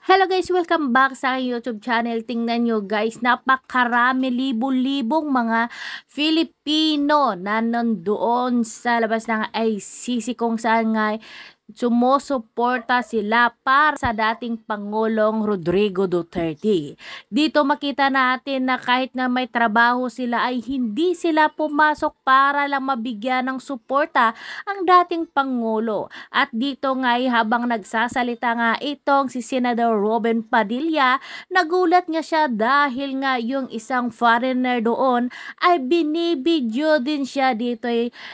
Hello guys, welcome back sa aking YouTube channel. Tingnan nyo guys, napakarami, libo-libong mga Filipino na nandoon sa labas ng ICC kung saan nga sumusuporta sila para sa dating Pangulong Rodrigo Duterte. Dito makita natin na kahit na may trabaho sila ay hindi sila pumasok para lang mabigyan ng suporta ang dating Pangulo. At dito nga habang nagsasalita nga itong si Senador Robin Padilla, nagulat nga siya dahil nga yung isang foreigner doon ay binibidyo din siya dito.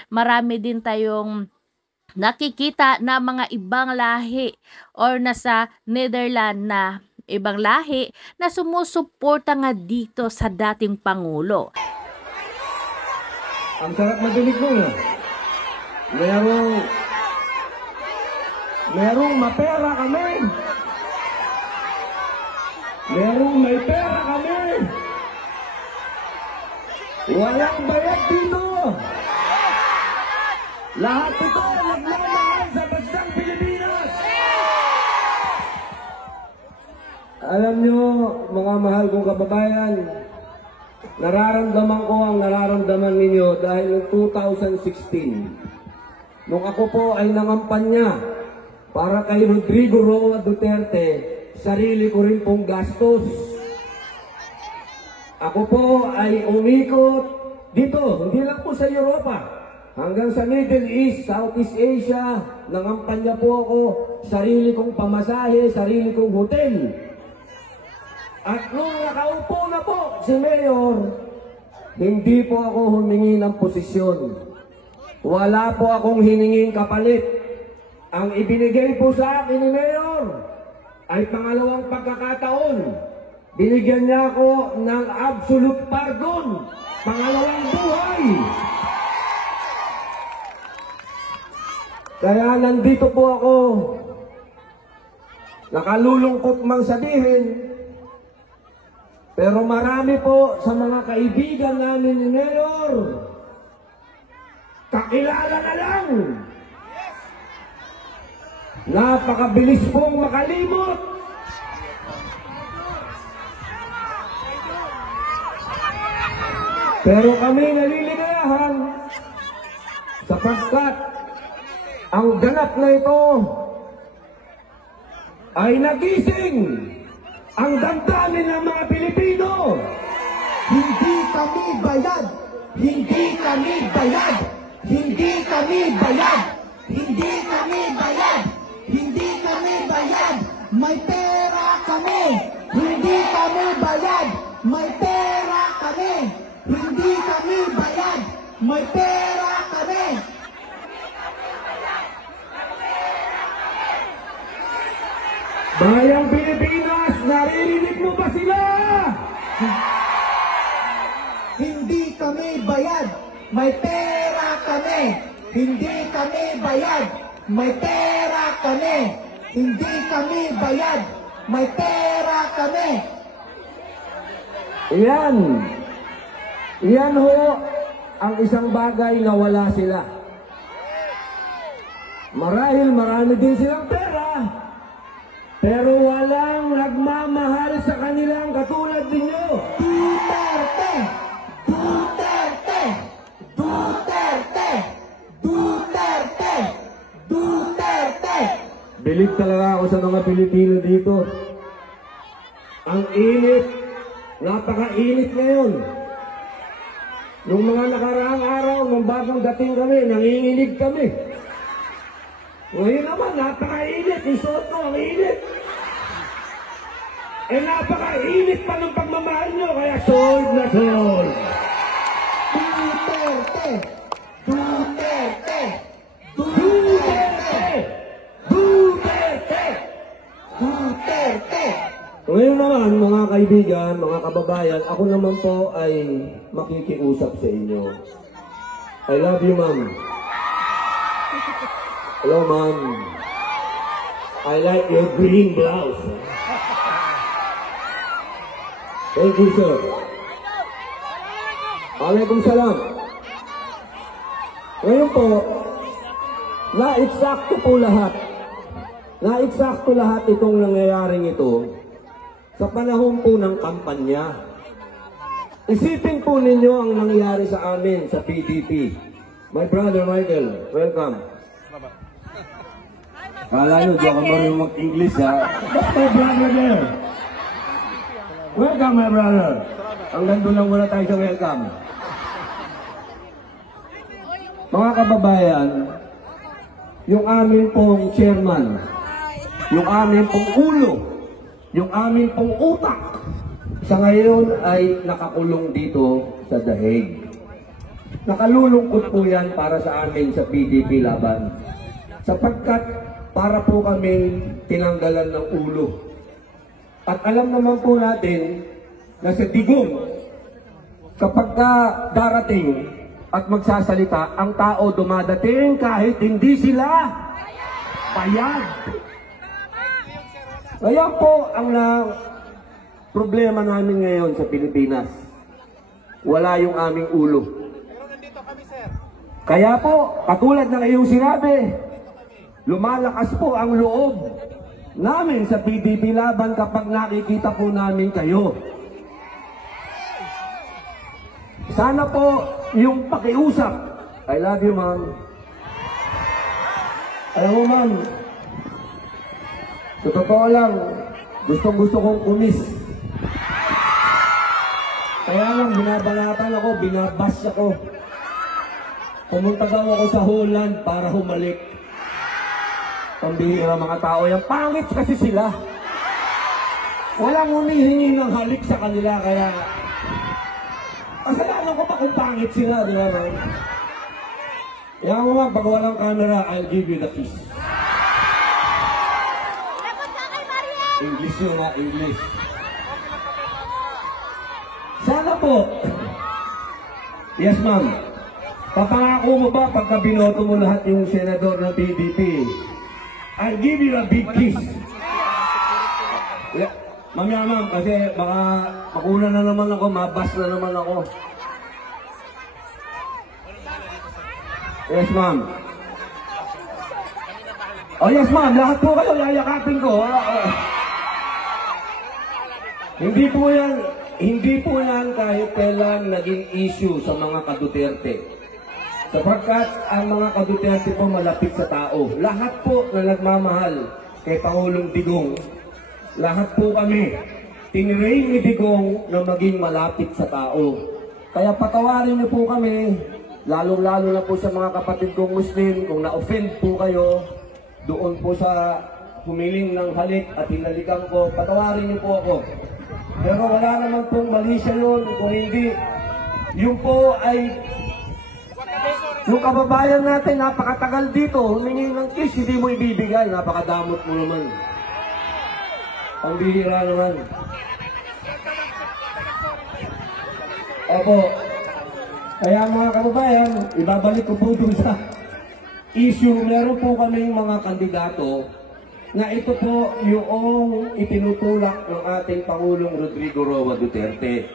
Marami din tayong nakikita na mga ibang lahi or nasa Netherlands na ibang lahi na sumusuporta nga dito sa dating Pangulo. Ang sarap madinig mo yun. Merong mapera kami. Merong may pera kami. Walang bayad dito. Lahat ito nagmamahal sa bansang Pilipinas. Alam nyo, mga mahal kong kababayan, nararamdaman ko ang nararamdaman ninyo dahil noong 2016, nung ako po ay nangampanya para kay Rodrigo Roa Duterte, sarili ko rin pong gastos. Ako po ay umikot dito, hindi lang po sa Europa, hanggang sa Middle East, Southeast Asia, nangampanya po ako, sarili kong pamasahe, sarili kong hotel. At nung nakaupo na po si Mayor, hindi po ako humingi ng posisyon. Wala po akong hininging kapalit. Ang ibinigay po sa akin ni Mayor ay pangalawang pagkakataon. Binigyan niya ako ng absolute pardon, pangalawang buhay. Kaya nandito po ako, nakalulungkot mang sabihin, pero marami po sa mga kaibigan namin ni Mayor, kakilala na lang. Napakabilis pong makalimot. Pero kami naliligayahan sapagkat ang ganap na ito ay nagising ang damdamin ng mga Pilipino. Hindi kami bayad! Hindi kami bayad! Hindi kami bayad! Hindi kami bayad! Hindi kami bayad! May pera kami! Hindi kami bayad! May pera kami! Hindi kami bayad! May pera kami! Bayang Pilipinas, naririnig mo ba sila? Hindi kami bayad! May pera kami! Hindi kami bayad! May pera kami! Hindi kami bayad! May pera kami! Yan. Yan ho ang isang bagay na wala sila. Marahil marami din silang pera, pero walang nagmamahal sa kanilang katulad ninyo. Duterte! Duterte! Duterte! Duterte! Duterte! Bilib talaga ako sa mga Pilipino dito. Ang init, napakainit ngayon. Nung mga nakaraang araw, nung bagong dating kami, nanginginig kami. Ngayon naman, napakainit. Isuot ko, ang init. Eh, napakainit pa ng pagmamahal nyo, kaya sold na sold. Duterte! Duterte! Duterte! Duterte! Duterte! Ngayon naman, mga kaibigan, mga kababayan, ako naman po ay makikiusap sa inyo. I love you, ma'am. Hello, ma'am. I like your green blouse. Thank you, sir. Alaikum salam. Ngayon po, na-eksakto po lahat. na eksakto lahat itong nangyayaring ito sa panahon po ng kampanya. Isipin po ninyo ang nangyari sa amin sa PDP. My brother Michael, welcome. Kala nyo, di ako marunong mag-English ha. That's my brother there. Welcome my brother. Hanggang doon lang muna tayo sa welcome. Mga kababayan, yung amin pong chairman, yung amin pong ulo, yung amin pong utak, sa ngayon ay nakakulong dito sa Dahig. Nakalulungkot po yan para sa amin sa PDP laban. Sapagkat para po kami tinanggalan ng ulo. At alam naman po natin na sa Digong, kapag darating at magsasalita, ang tao dumadating kahit hindi sila payag. Kaya po ang problema namin ngayon sa Pilipinas. Wala yung aming ulo. Kaya po, katulad ng iyong sinabi, lumalakas po ang loob namin sa PDP laban kapag nakikita po namin kayo. Sana po yung pakiusap. I love you, ma'am. Alam mo, ma'am, sa totoo lang, gustong-gusto kong kumis. Kaya lang, binabanatan ako, binabash ako. Pumunta daw ako sa Holland para humalik. Pambihira mga tao yan. Pangit kasi sila. Walang humihingi ng halik sa kanila, kaya kasalanan ko pa kung pangit sila, di ba? Kaya mo nga, pag walang camera, I'll give you the kiss. English yun nga, English. Sana po. Yes, ma'am. Papangako mo ba pagka binoto mo lahat yung senador ng PDP? I'll give you a big kiss. Mamaya, ma'am, kasi baka makuna na naman ako, mabas na naman ako. Yes, ma'am. Oh, yes, ma'am. Lahat po kayo, yayakapin ko. Hindi po yan kahit kailan naging issue sa mga ka-Duterte. Sapagkat ang mga ka-Duterte po malapit sa tao. Lahat po na nagmamahal kay Pangulong Digong, lahat po kami, tinirain ni Digong na maging malapit sa tao. Kaya patawarin niyo po kami, lalong-lalo na po sa mga kapatid kong Muslim, kung na-offend po kayo, doon po sa humiling ng halik at hinalikan ko, patawarin niyo po ako. Pero wala naman pong mali siya yun, kung hindi, yun po ay, yung kababayan natin, napakatagal dito, humingi ng kiss, hindi mo ibibigay, napakadamot mo naman. Ang bihira naman. Opo. Kaya mga kababayan, ibabalik ko po dun sa issue. Meron po kaming mga kandidato na ito po yung itinutulak ng ating Pangulong Rodrigo Roa Duterte.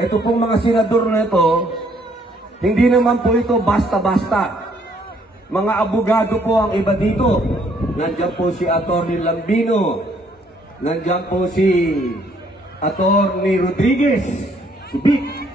Ito pong mga senador na ito, hindi naman po ito basta-basta. Mga abogado po ang iba dito. Nandiyan po si Atty. Lambino. Nandiyan po si Atty. Rodriguez. Si Vic.